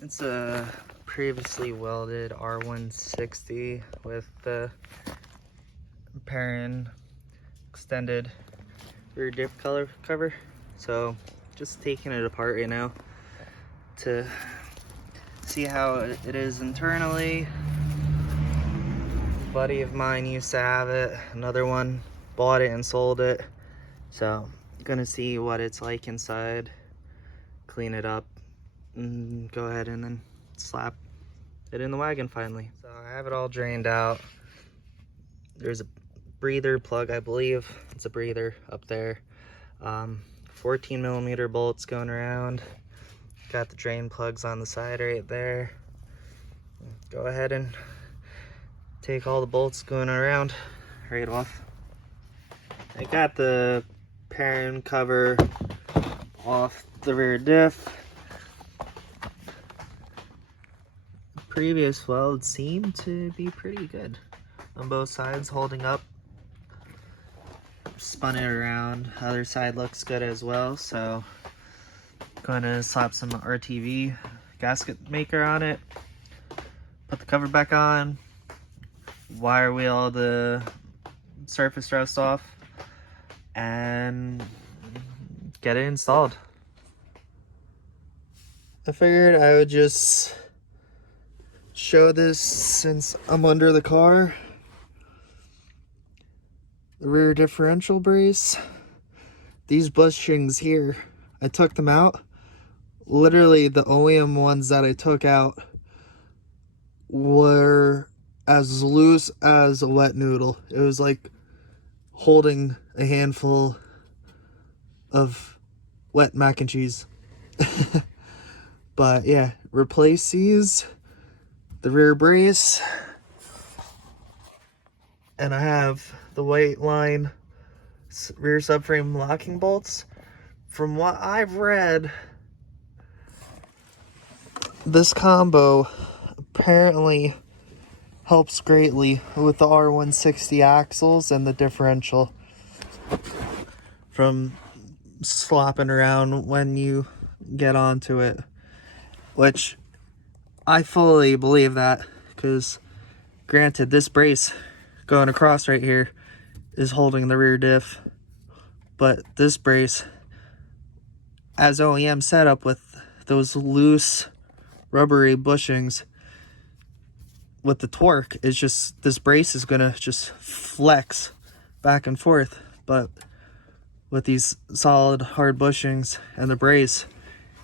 It's a previously welded R160 with the Perrin extended rear diff color cover. So just taking it apart right now to see how it is internally. A buddy of mine used to have it, another one bought it and sold it, so gonna see what it's like inside, clean it up, and go ahead and then slap it in the wagon finally. So I have it all drained out. There's a breather plug, I believe it's a breather up there. 14mm bolts going around. Got the drain plugs on the side right there. Go ahead and take all the bolts going around right off. I got the Perrin cover off the rear diff. Previous weld seemed to be pretty good on both sides, holding up. Spun it around, other side looks good as well, so going to slap some RTV gasket maker on it, put the cover back on, wire wheel the surface rust off, and get it installed. I figured I would just show this since I'm under the car. The rear differential brace, these bushings here, I took them out. Literally the OEM ones that I took out were as loose as a wet noodle. It was like holding a handful of wet mac and cheese. But yeah, replace these, the rear brace, and I have the white line rear subframe locking bolts. From what I've read, this combo apparently helps greatly with the R160 axles and the differential from slopping around when you get onto it, which I fully believe that, because granted, this brace going across right here is holding the rear diff, but this brace, as OEM setup with those loose rubbery bushings, with the torque, is just, this brace is gonna just flex back and forth. But with these solid hard bushings and the brace,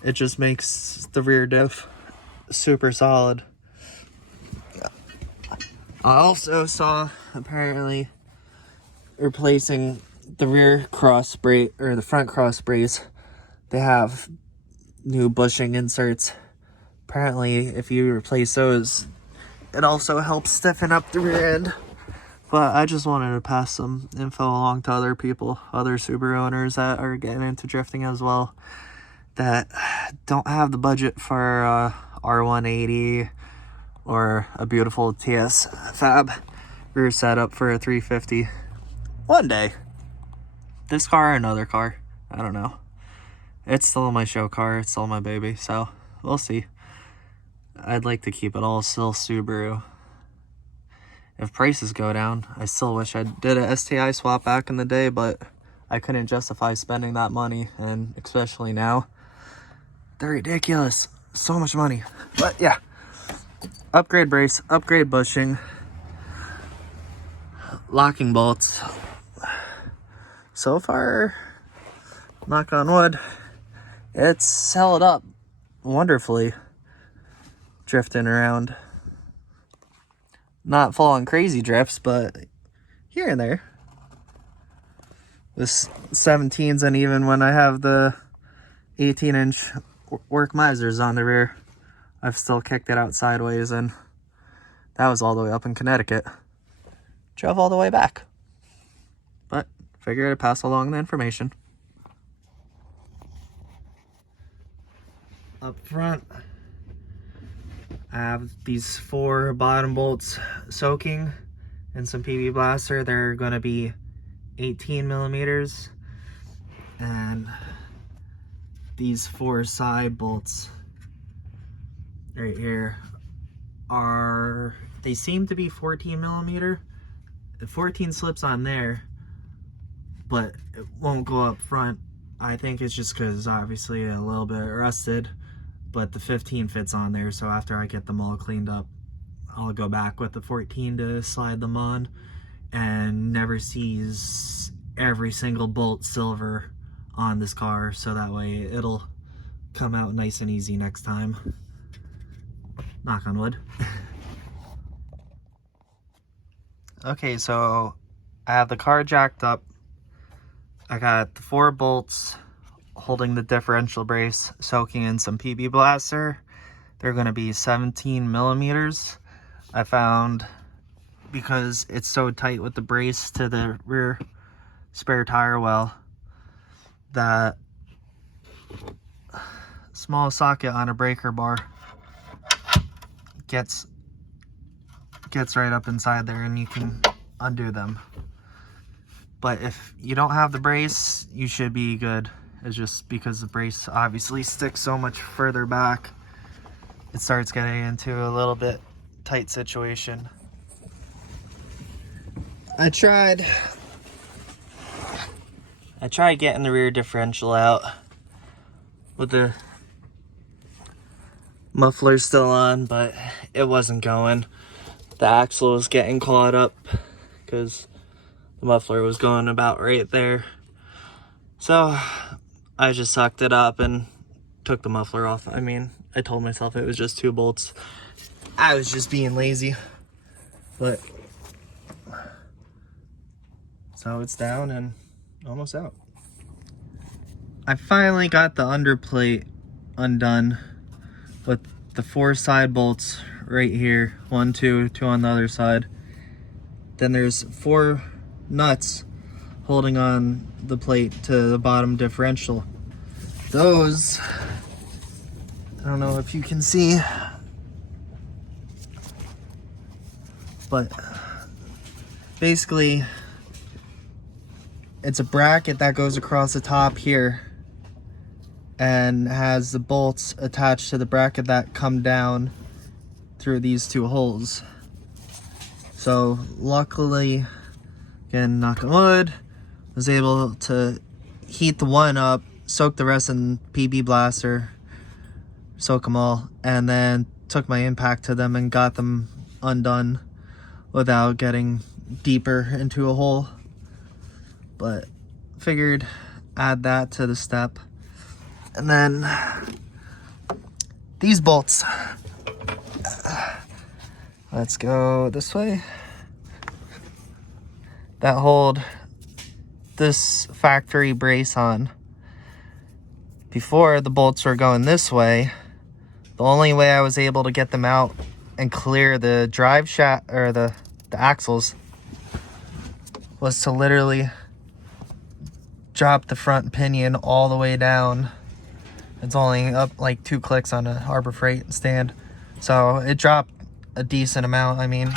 it just makes the rear diff super solid. I also saw apparently replacing the rear cross brace, or the front cross brace, they have new bushing inserts. Apparently if you replace those, it also helps stiffen up the rear end. But I just wanted to pass some info along to other people, other Subaru owners that are getting into drifting as well, that don't have the budget for a R180 or a beautiful TS Fab rear setup for a 350. One day, this car or another car, I don't know. It's still my show car, it's still my baby, so we'll see. I'd like to keep it all still Subaru. If prices go down, I still wish I did a STI swap back in the day, but I couldn't justify spending that money, and especially now, they're ridiculous. So much money. But yeah, upgrade brace, upgrade bushing, locking bolts. So far, knock on wood, it's held up wonderfully. Drifting around. Not full on crazy drifts, but here and there. With 17s, and even when I have the 18-inch work misers on the rear, I've still kicked it out sideways, and that was all the way up in Connecticut. Drove all the way back. But figured I'd pass along the information. Up front, I have these 4 bottom bolts soaking in some PB Blaster. They're going to be 18mm, and these 4 side bolts right here they seem to be 14 millimeter. The 14 slips on there, but it won't go up front. I think it's just because obviously a little bit rusted, but the 15 fits on there. So after I get them all cleaned up, I'll go back with the 14 to slide them on, and never sees every single bolt silver on this car, so that way it'll come out nice and easy next time. Knock on wood. Okay, so I have the car jacked up. I got the 4 bolts holding the differential brace, soaking in some PB Blaster. They're going to be 17 millimeters. I found, because it's so tight with the brace to the rear spare tire well, that small socket on a breaker bar gets right up inside there, and you can undo them. But if you don't have the brace, you should be good. It's just because the brace obviously sticks so much further back, it starts getting into a little bit tight situation. I tried getting the rear differential out with the muffler still on, but it wasn't going. The axle was getting caught up because the muffler was going about right there. So I just sucked it up and took the muffler off. I mean, I told myself it was just 2 bolts. I was just being lazy, but so it's down and almost out. I finally got the underplate undone with the 4 side bolts right here. 1, 2 on the other side. Then there's 4 nuts holding on the plate to the bottom differential. Those, I don't know if you can see, but basically it's a bracket that goes across the top here and has the bolts attached to the bracket that come down through these 2 holes. So luckily, again, knock on wood, was able to heat the one up, soak the rest in PB Blaster, soak them all, and then took my impact to them and got them undone without getting deeper into a hole. But figured add that to the step. And then these bolts, let's go this way, that hold this factory brace on. Before, the bolts were going this way. The only way I was able to get them out and clear the drive shaft or the axles was to literally drop the front pinion all the way down. It's only up like 2 clicks on a Harbor Freight stand, so it dropped a decent amount. I mean,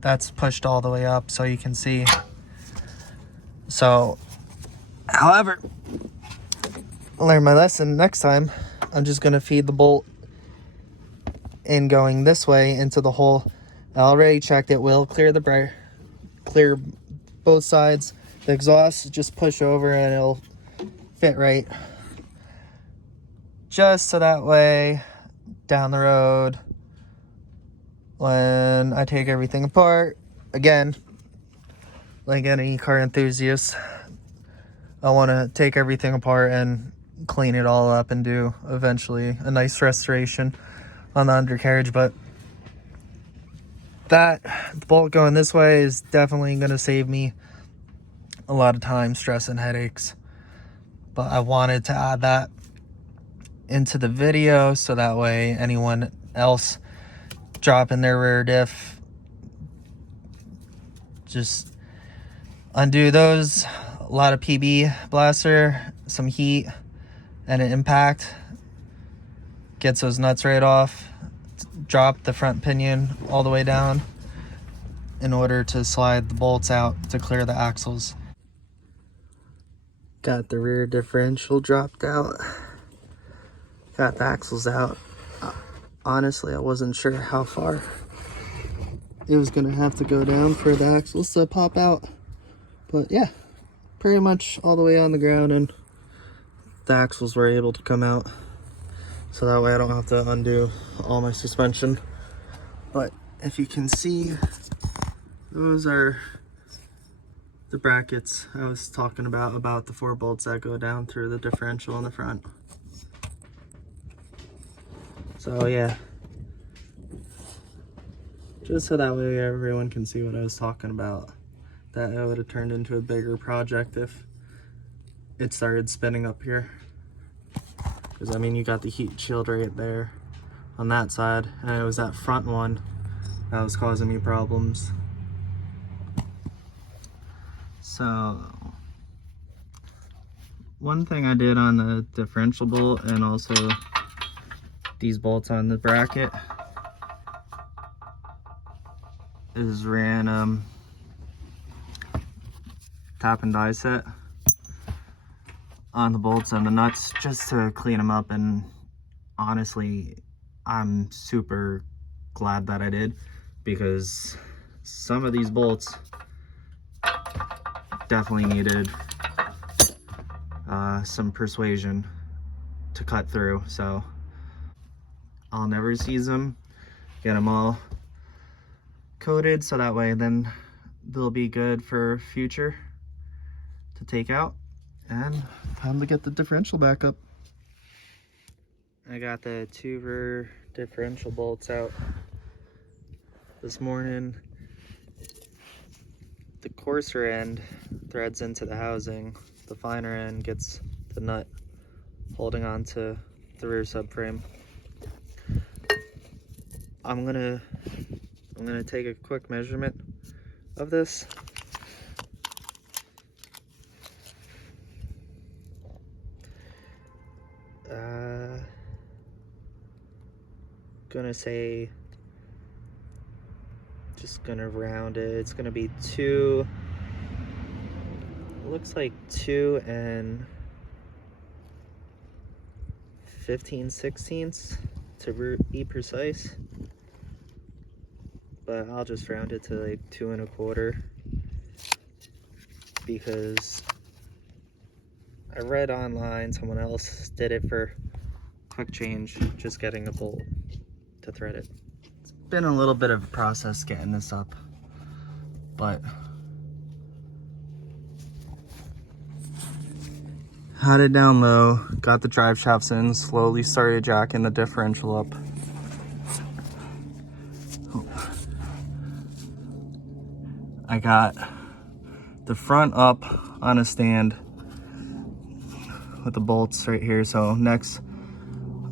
that's pushed all the way up, so you can see. So, however, I learned my lesson. Next time, I'm just gonna feed the bolt in going this way into the hole. I already checked it will clear clear both sides. The exhaust, just push over and it'll fit right. Just so that way, down the road, when I take everything apart, again, like any car enthusiast, I want to take everything apart and clean it all up and do eventually a nice restoration on the undercarriage. But the bolt going this way is definitely going to save me a lot of time, stress, and headaches. But I wanted to add that into the video so that way anyone else dropping their rear diff, just undo those. A lot of PB Blaster, some heat, and an impact gets those nuts right off. Drop the front pinion all the way down in order to slide the bolts out to clear the axles. Got the rear differential dropped out. Got the axles out. Honestly, I wasn't sure how far it was gonna have to go down for the axles to pop out. But yeah, pretty much all the way on the ground, and the axles were able to come out. So that way I don't have to undo all my suspension. But if you can see, those are the brackets I was talking about the 4 bolts that go down through the differential in the front. So yeah, just so that way everyone can see what I was talking about. That it would have turned into a bigger project if it started spinning up here. Because I mean, you got the heat shield right there on that side, and it was that front one that was causing me problems. So one thing I did on the differential bolt and also these bolts on the bracket is ran tap and die set on the bolts and the nuts just to clean them up. And honestly, I'm super glad that I did, because some of these bolts definitely needed some persuasion to cut through. So I'll never seize them, get them all coated so that way then they'll be good for future to take out. And time to get the differential back up. I got the 2 rear differential bolts out this morning. The coarser end threads into the housing, the finer end gets the nut holding on to the rear subframe. I'm gonna take a quick measurement of this. Gonna say, just gonna round it. It's gonna be 2, looks like 2 and 15/16 to be precise. But I'll just round it to like 2 1/4, because I read online someone else did it for quick change, just getting a bolt to thread it. It's been a little bit of a process getting this up, but had it down low, got the drive shafts in, slowly started jacking the differential up. I got the front up on a stand with the bolts right here. So next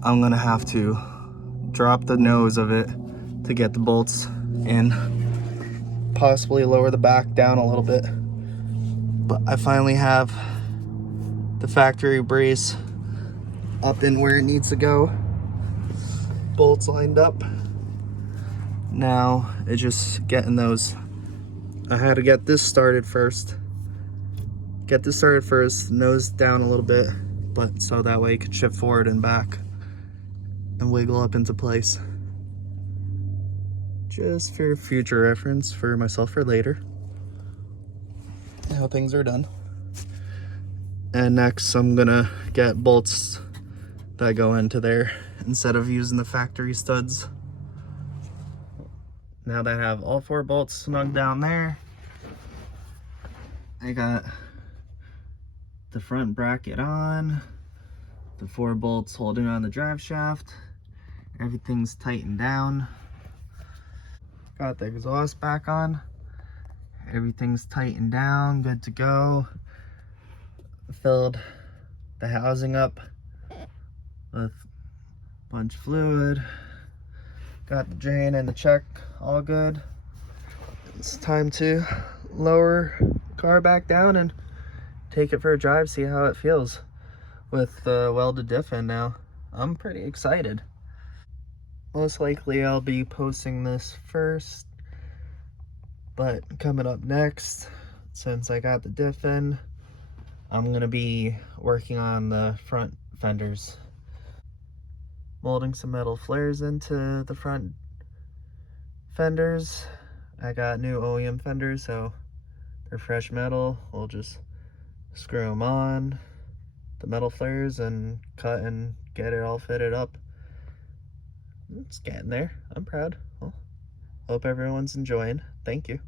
I'm gonna have to drop the nose of it to get the bolts in, possibly lower the back down a little bit. But I finally have the factory brace up in where it needs to go, bolts lined up. Now it's just getting those. I had to get this started first, nose down a little bit, but so that way it could shift forward and back and wiggle up into place. Just for future reference for myself for later, how things are done. And next I'm gonna get bolts that go into there instead of using the factory studs. Now that I have all 4 bolts snug down there, I got the front bracket on, the 4 bolts holding on the drive shaft, everything's tightened down. Got the exhaust back on, everything's tightened down, good to go. Filled the housing up with a bunch of fluid, got the drain and the check all good. It's time to lower the car back down and take it for a drive, see how it feels with the welded diff in now. I'm pretty excited. Most likely I'll be posting this first, but coming up next, since I got the diff in, I'm gonna be working on the front fenders. molding some metal flares into the front fenders. I got new OEM fenders, so they're fresh metal. We'll just screw them on the metal flares and cut and get it all fitted up. It's getting there. I'm proud. Well, hope everyone's enjoying. Thank you.